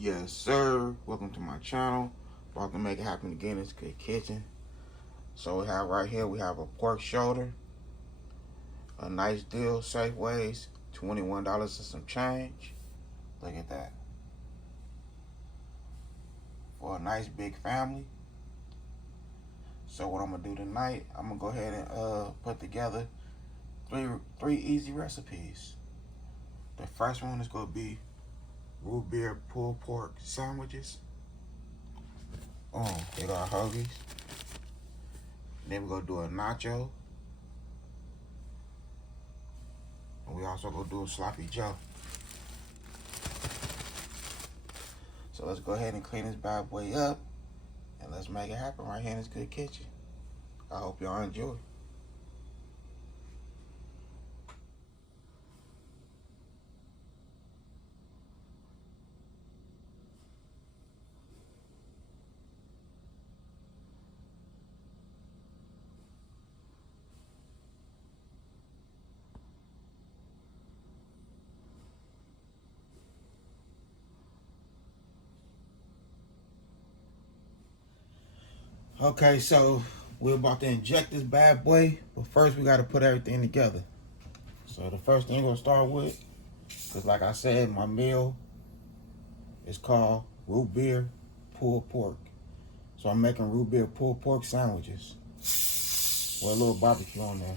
Yes, sir. Welcome to my channel. About to make it happen again. It's Good Kitchen. So we have right here, we have a pork shoulder. A nice deal, Safeways, $21 and some change. Look at that. For a nice big family. So what I'm gonna do tonight, I'm gonna go ahead and put together three easy recipes. The first one is gonna be root beer pulled pork sandwiches. They got hoagies. Then we're gonna do a nacho. And we also gonna do a sloppy joe. So let's go ahead and clean this bad boy up and let's make it happen right here in this Good Kitchen. I hope y'all enjoy. Okay, so we're about to inject this bad boy, but first we got to put everything together. So the first thing we're gonna start with, because like I said, my meal is called root beer pulled pork. So I'm making root beer pulled pork sandwiches with a little barbecue on there.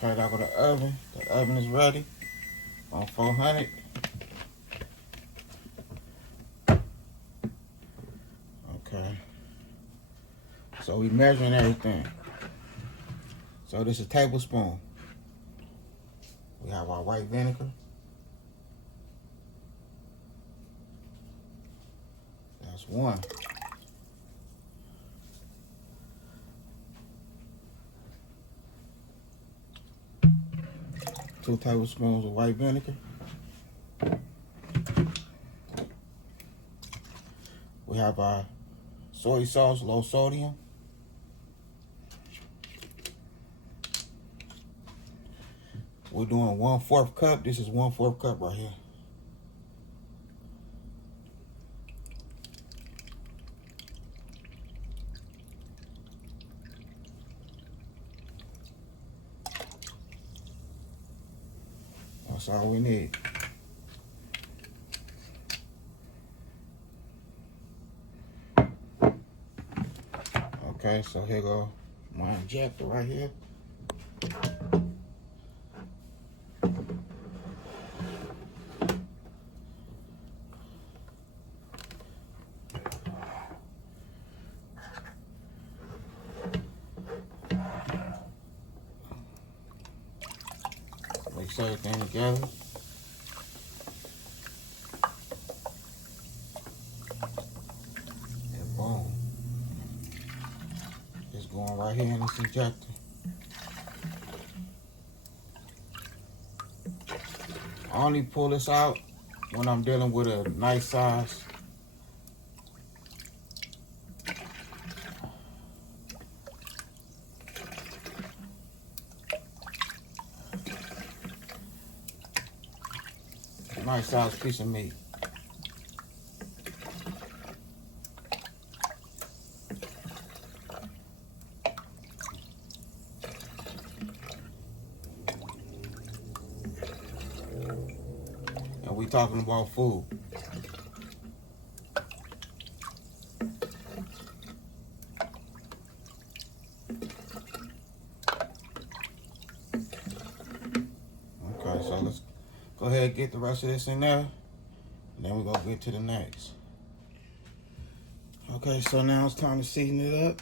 Okay, that go to the oven. The oven is ready on 400. Okay. So we measuring everything. So this is a tablespoon. We have our white vinegar. That's 1. Two tablespoons of white vinegar. We have our soy sauce, low sodium. We're doing 1/4 cup. This is 1/4 cup right here. That's all we need. Okay, so here go my injector right here. Mix everything together. And boom. It's going right here in this injector. I only pull this out when I'm dealing with a nice size. Nice size piece of meat. And we talking about food. Okay, so let's go ahead and get the rest of this in there, and then we're gonna get to the next. Okay, so now it's time to season it up.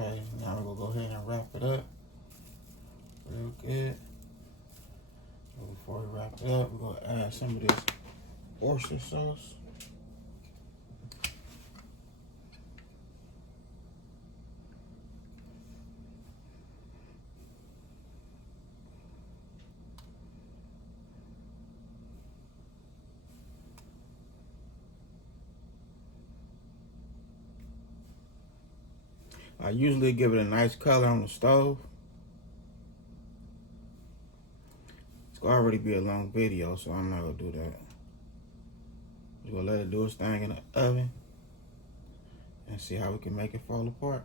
Okay, now we're gonna go ahead and wrap it up real good. But before we wrap it up, we're gonna add some of this oyster sauce. I usually give it a nice color on the stove. It's gonna already be a long video, so I'm not gonna do that. We're gonna let it do its thing in the oven and see how we can make it fall apart.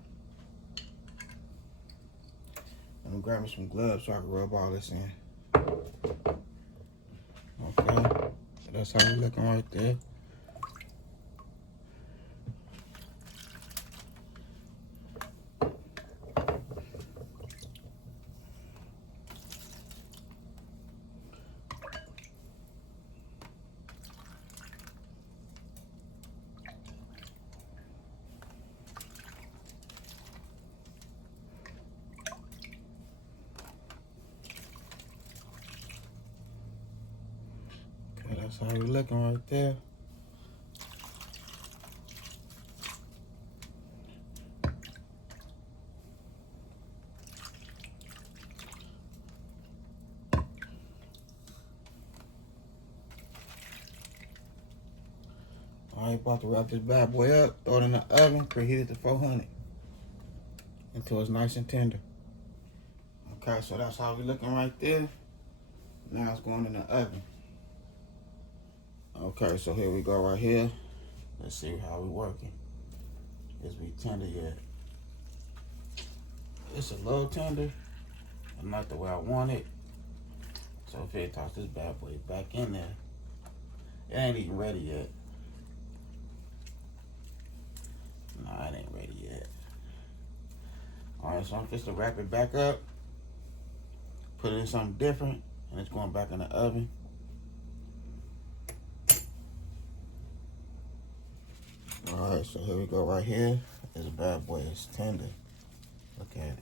I'm gonna grab me some gloves so I can rub all this in. Okay, so that's how we're looking right there. That's how we're looking right there. I ain't about to wrap this bad boy up, throw it in the oven, preheat it to 400 until it's nice and tender. Okay, so that's how we're looking right there. Now it's going in the oven. Okay, so here we go right here. Let's see how we working. Is we tender yet? It's a little tender, but not the way I want it. So if I toss this bad boy back in there, it ain't even ready yet. No, it ain't ready yet. Alright, so I'm just to wrap it back up, put it in something different, and it's going back in the oven. Alright, so here we go right here. This bad boy is tender. Look at it.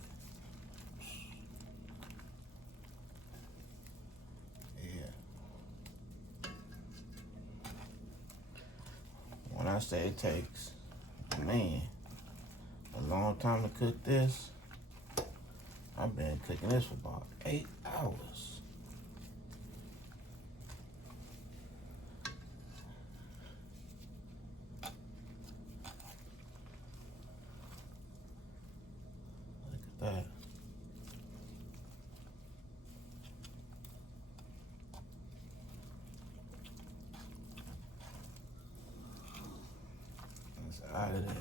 Yeah. When I say it takes, man, a long time to cook this, I've been cooking this for about 8 hours. That. It's out of there.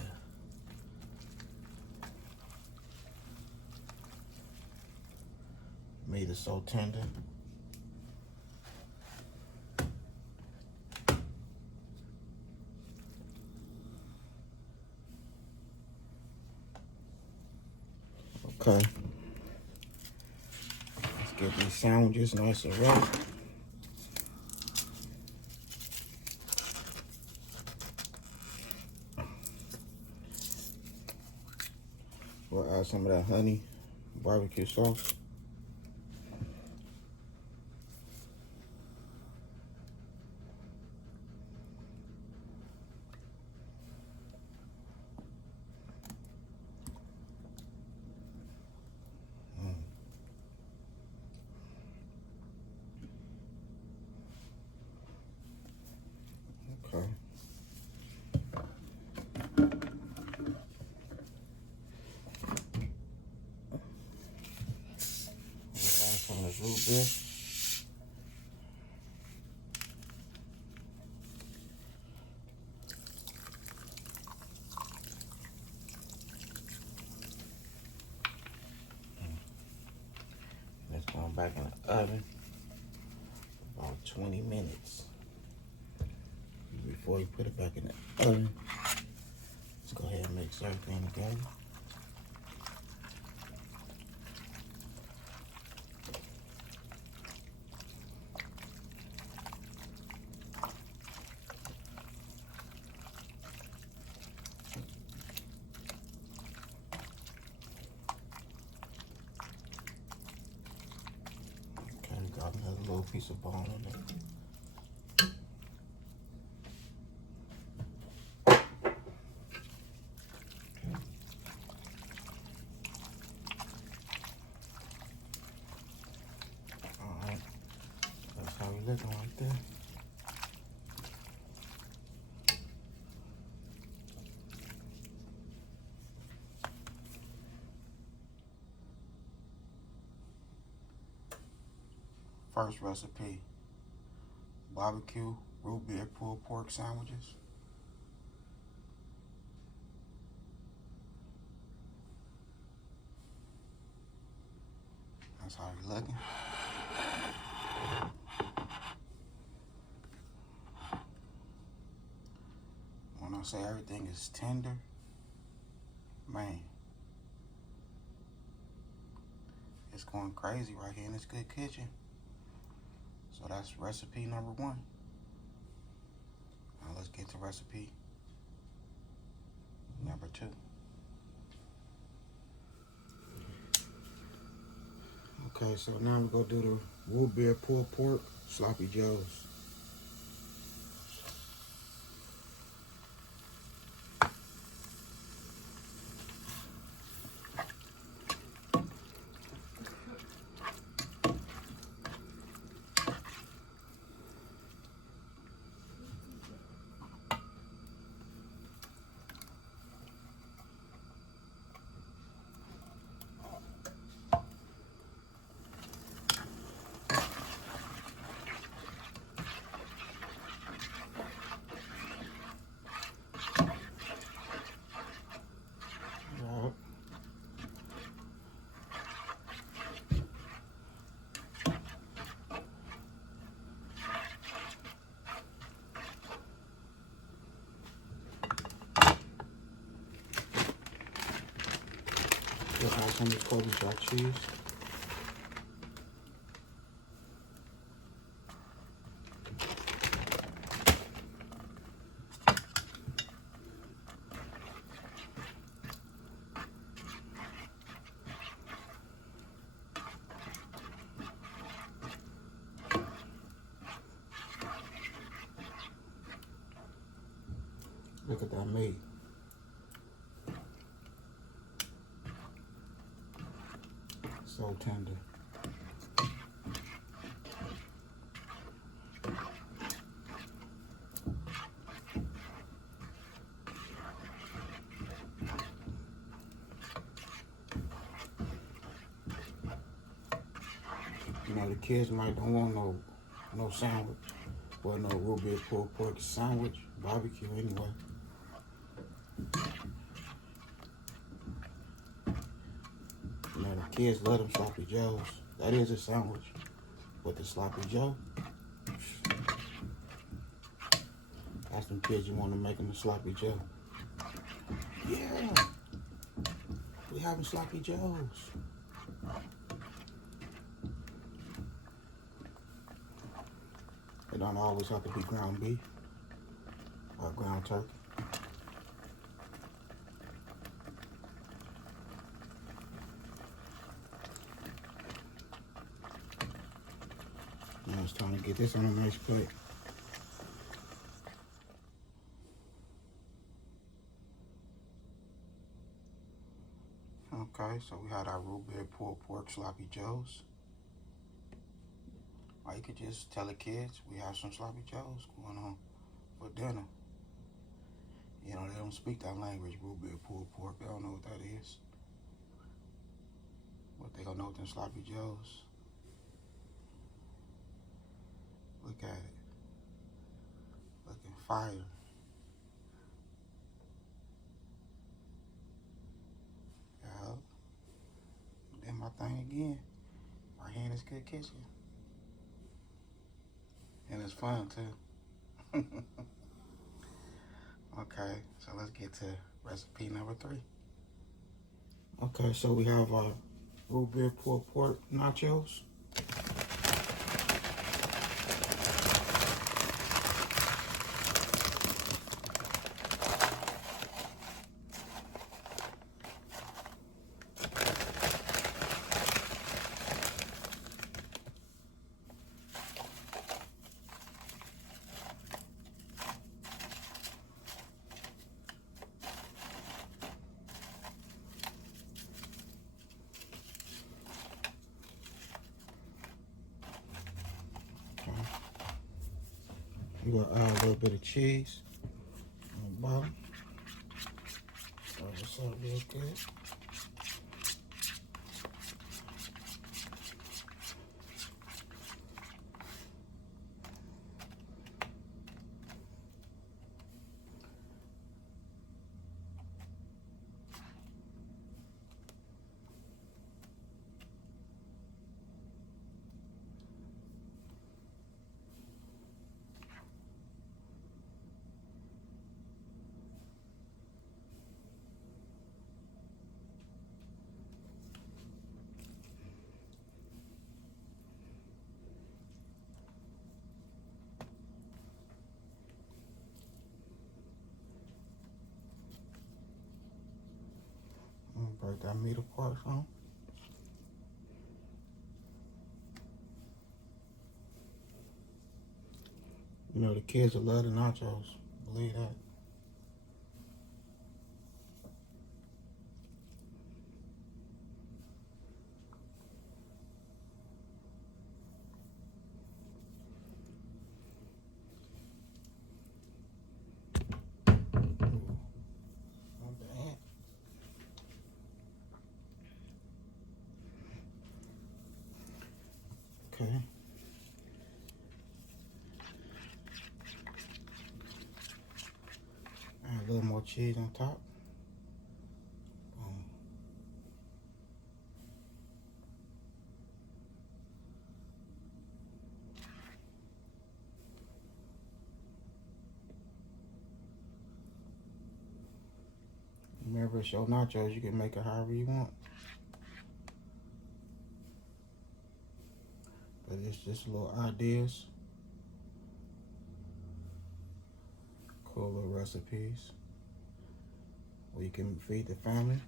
Meat is so tender. Okay. Let's get these sandwiches nice and wrapped. We'll add some of that honey barbecue sauce. Okay. Add some of this root beer. It's going back in the oven for about 20 minutes. Before you put it back in the oven, let's go ahead and mix everything together. probably another little piece of bone in there. Alright, that's how we looking right there. First recipe, barbecue root beer pulled pork sandwiches. That's how you're looking. When I say everything is tender, man, it's going crazy right here in this good kitchen. So that's recipe number 1. Now let's get to recipe number 2. Okay, so now we're gonna do the root beer pulled pork sloppy joes. We'll add some of this COLBY black cheese. Look at that meat. So tender. You know, the kids might don't want no sandwich. Well, no root beer pulled pork sandwich, barbecue anyway. You know, the kids love them sloppy joes. That is a sandwich. But the sloppy joe, that's them kids you want to make them a sloppy joe. Yeah, we having sloppy joes. It don't always have to be ground beef or ground turkey. Now it's time to get this on a nice plate. Okay, so we had our root beer pulled pork sloppy joes. Or you could just tell the kids we have some sloppy joes going on for dinner. You know, they don't speak that language, root beer pulled pork. They don't know what that is. But they gonna know what them sloppy joes. Look at it. Looking fire. Yeah. Did my thing again. Right here in this good kitchen. And it's fun too. Okay, so let's get to recipe number 3. Okay, so we have our root beer pulled pork nachos. You're gonna add a little bit of cheese on the bottom. Stir this up real good. Break that meat apart some. You know the kids will love the nachos. Believe that. Okay. Add a little more cheese on top. Boom. Remember, it's your nachos. You can make it however you want. But it's just little ideas. Cool little recipes where you can feed the family.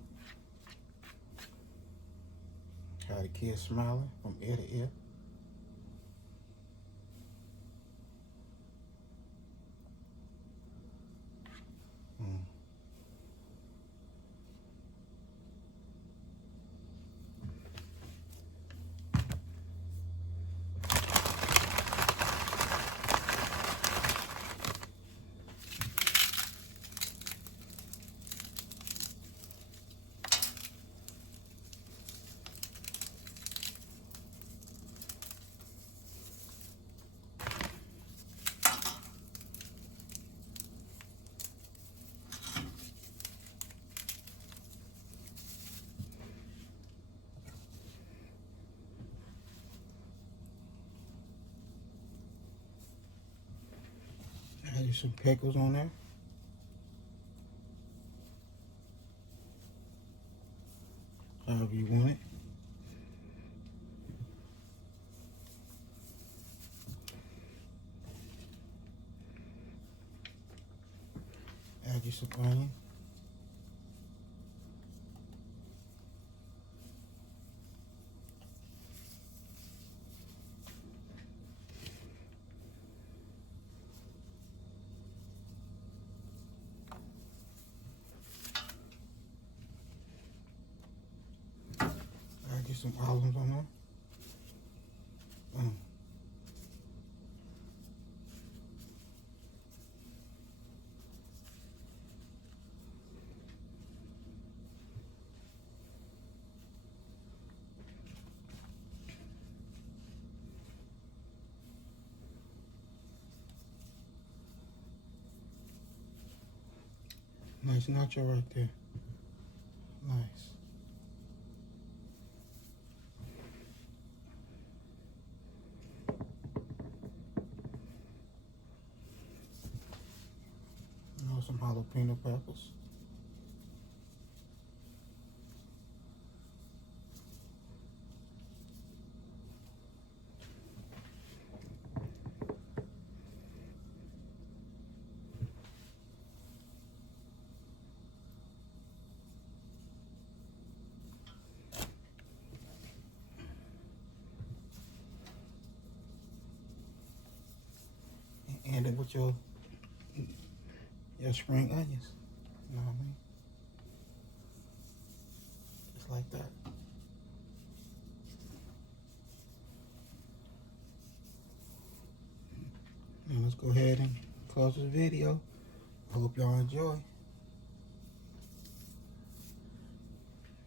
Have the kids smiling from ear to ear. Add you some pickles on there. However you want it. Add you some onion. Get some olives on there. Nice nacho right there. Nice. Some jalapeno peppers. And it with your spring onions. You know what I mean? Just like that. Now let's go ahead and close this video. Hope y'all enjoy.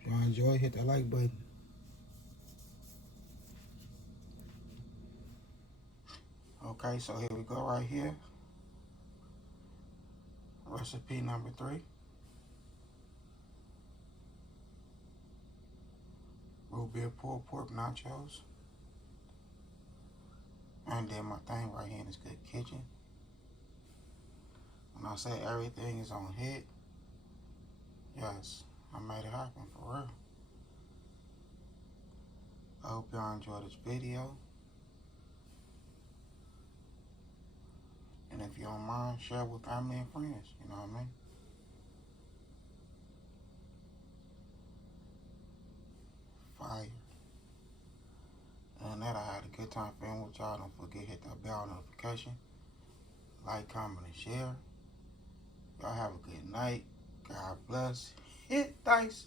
If y'all enjoy, hit that like button. Okay, so here we go right here. Recipe number 3. Root beer pulled pork nachos. And then my thing right here in this good kitchen. When I say everything is on hit, yes, I made it happen for real. I hope y'all enjoy this video. And if you don't mind, share with family and friends, you know what I mean? Fire. And that, I had a good time filming with y'all. Don't forget, hit that bell notification. Like, comment, and share. Y'all have a good night. God bless. Hit dice.